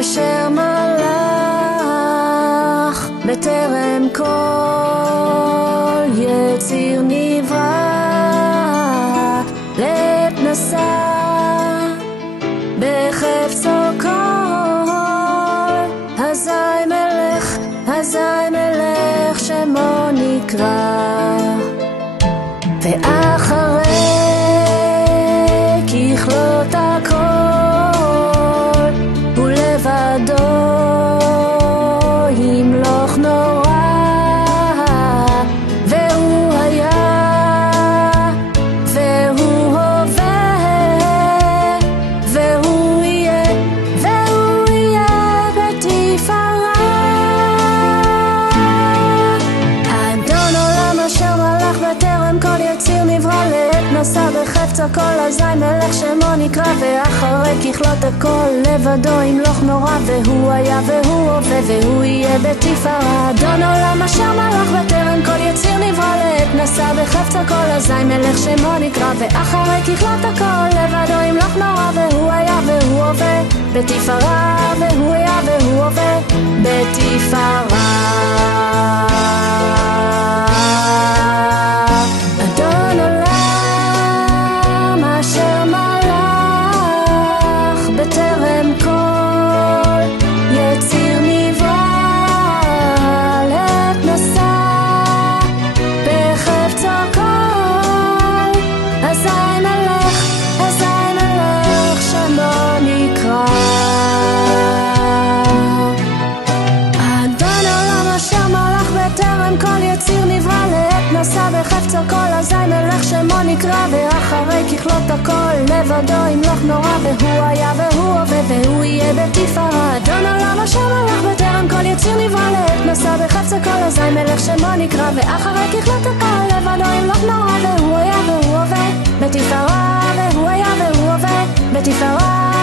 אשר מלך בטרם כל יציר נברא, לעת נשא בחפצו כל, אזי מלך שמו נקרא. ואחרי ככלות הכל ולבדו ימלוך נורא, והוא היה והוא הווה והוא יהיה בתפארה. אדון עולם אשר מלך בטרם כל יציר נברא, לעת נשא בחפצו כל, אזי מלך שמו נקרא. ואחרי ככלות הכל לבדו ימלוך נורא, והוא היה והוא הווה והוא יהיה בתפארה. אדון עולם אשר מלך בטרם כל יציר נברא, לעת נשא בחפצו כל, אזי מלך שמו נקרא. ואחרי ככלות הכל לבדו ימלוך נורא, והוא היה והוא הווה בתפארה, והוא היה והוא הווה בתפארה. אדון עולם אשר מלך בטרם כל יציר נברא, לעת נשא בחפצו כל, אזי מלך שמו נקרא. אדון עולם אשר מלך בטרם כל יציר נברא, לעת נשא בחפצו כל, אזי מלך שמו נקרא. ואחרי ככלות הכל לבדו ימלוך נורא, והוא היה והוא הווה והוא יהיה בתפארה. אדון עולם אשר מלך בטרם כל יציר נברא, לעת נשא בחפצו כל, אזי מלך שמו נקרא. ואחרי ככלות הכל לבדו ימלוך נורא, והוא היה והוא הווה בתפארה, והוא היה והוא הווה בתפארה,